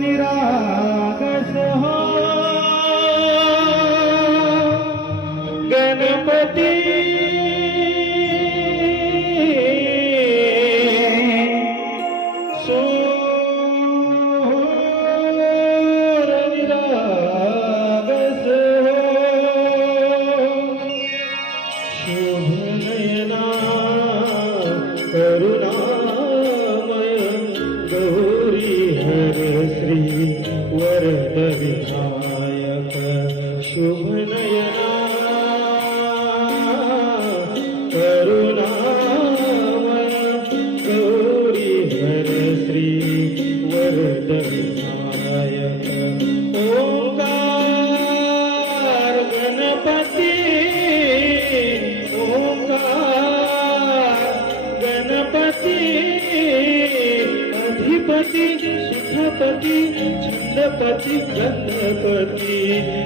निरागस हो गणपती करुणामय गौरी हरे श्री वरद विनायक शुभ नयना करुणामय गौरी हरे श्री वरद विनायक ओंकार गणपती गणपती अधिपती सुखपती छंदपती गणपती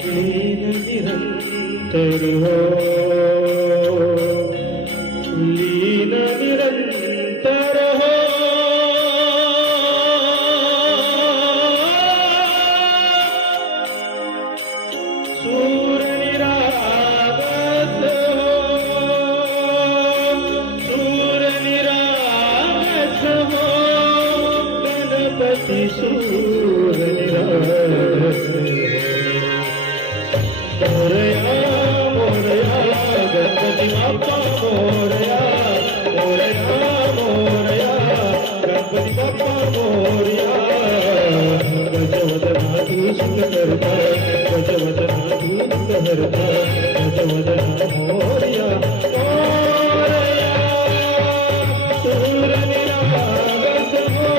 लीन निरंतर हो लीन निरंतर हो सूर निरागस सूर निरागस मोरया मोरया गणपती बाप्पा मोरया मोरया मोरया गणपती बाप्पा मोरया गजवदना तू सुख करता गजवदना तू सुख करता गजवदना मोरया मोरया सूर निरागस हो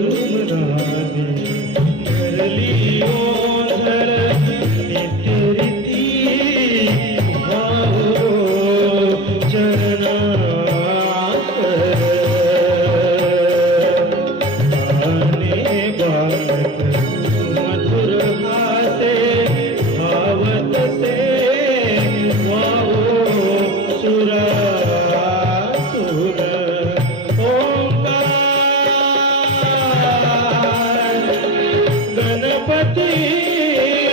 सुरसुमराने धरली ओझर नित्य रीती भावो चरणाकर आने बालक मधुर हासे भावत से वावो सुरासुर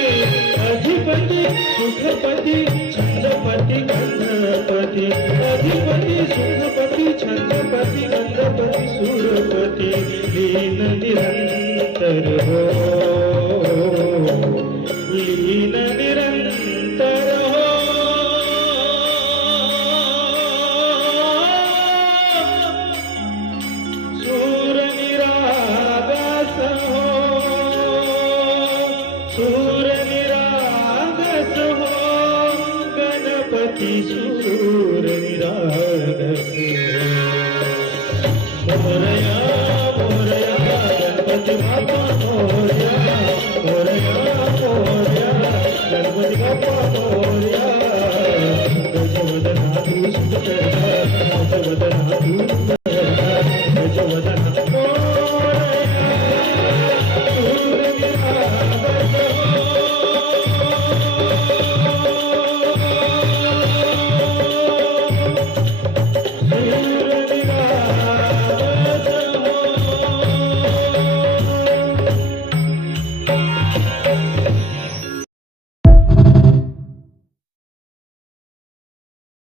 अधिपति सुखपति छंदपति गणपति अधिपति सुखपति छंदपति गणपति सुरपति लीन निरंतर हो लीन निरंतर हो सूर निरागस हो सूर गणपति सूर निरागस मोरया मोरया गणपति बाप्पा